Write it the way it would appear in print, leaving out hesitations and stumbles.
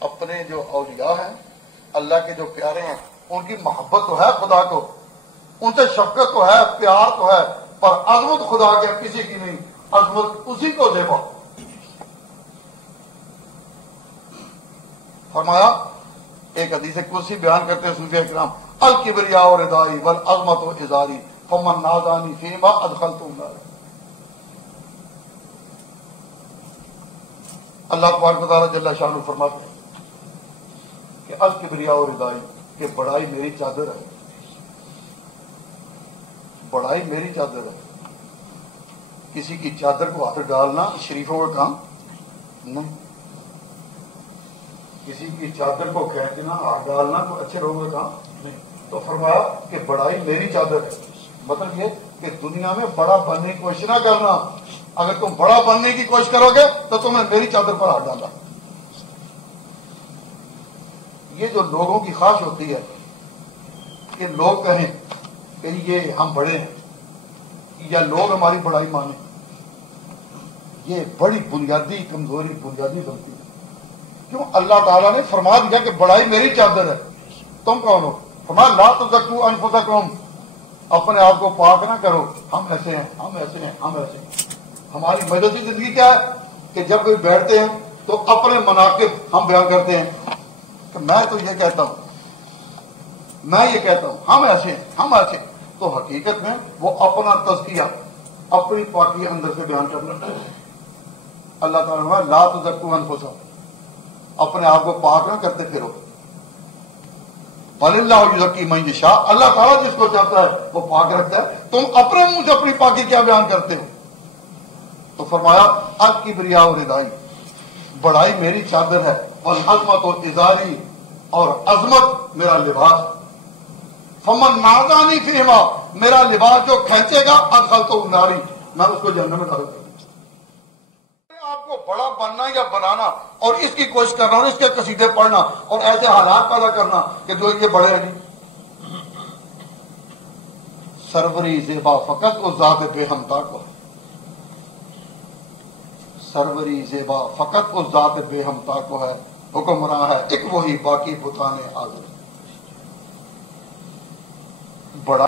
اپنے جو اولیاء ہیں، اللہ کے جو پیارے ہیں، ان کی محبت تو ہے خدا کو، ان سے شفقت تو ہے، پیار تو ہے، پر عظمت خدا کے کسی کی نہیں، عظمت اسی کو دے پاؤ۔ فرمایا ایک حدیث کرسی بیان کرتے ہیں صوفیاء کرام، الکبریاء ردائی والعظمت ازاری فمن نازانی فیما ادخلت النار۔ اللہ تبارک و تعالیٰ جل شانہ فرماتے ہیں کہ الکبریاء ردائی، کہ بڑائی میری چادر ہے، بڑائی میری چادر ہے۔ کسی کی چادر کو ہاتھ ڈالنا شریفوں کا کام نہیں، کسی کی چادر کو کھینچنا ہاتھ ڈالنا کوئی اچھے لوگوں کا کام نہیں۔ تو فرمایا کہ بڑائی میری چادر ہے، مطلب یہ کہ دنیا میں بڑا بننے کی کوشش نہ کرنا، اگر تم بڑا بننے کی کوشش کرو گے تو تمہیں میری چادر پر ہاتھ ڈالا۔ یہ جو لوگوں کی خواہش ہوتی ہے کہ لوگ کہیں کہ یہ ہم بڑے ہیں یا لوگ ہماری بڑائی مانیں، یہ بڑی بنیادی کمزوری، بنیادی غلطی ہے۔ کیوں؟ اللہ تعالیٰ نے فرما دیا کہ بڑائی میری چادر ہے، تم کون ہو؟ فرمایا لا تزکوا انفسکم، اپنے آپ کو پاک نہ کرو، ہم ایسے ہیں، ہم ایسے ہیں، ہم ایسے ہیں۔ ہماری مجلسی زندگی کیا ہے کہ جب کوئی بیٹھتے ہیں تو اپنے مناقب ہم بیان کرتے ہیں کہ میں تو یہ کہتا ہوں، میں یہ کہتا ہوں، ہم ایسے ہیں، ہم ایسے ہیں۔ تو حقیقت میں وہ اپنا تزکیہ، اپنی پاکی اندر سے بیان کرنا ہے۔ اللہ تعالیٰ نے لا تزکوا انفسکم، اپنے آپ کو پاک نہ کرتے پھرو، بل اللہ یزکی من یشاء، اللہ تعالیٰ جس کو چاہتا ہے وہ پاک رکھتا ہے۔ تم اپنے منہ سے اپنی پاکی کیا بیان کرتے ہو؟ تو فرمایا الکبریاء ردائی، بڑائی میری چادر ہے، والعظمت ازاری، اور عظمت میرا لباس۔ فمن نازانی فیما، میرا لباس جو کھینچے گا ادخلتہ النار، میں اس کو جہنم میں ڈالوں گا۔ آپ کو بڑا بننا یا بنانا اور اس کی کوشش کرنا اور اس کے قصیدے پڑھنا اور ایسے حالات پیدا کرنا کہ جو یہ بڑے ہیں جی۔ سروری زیبا فقط اس ذات بے ہمتا کو، سروری زیبا فقط اس ذات بے ہمتا کو ہے، حکمراں ہے ایک وہی باقی بتانے حاضر۔ بڑا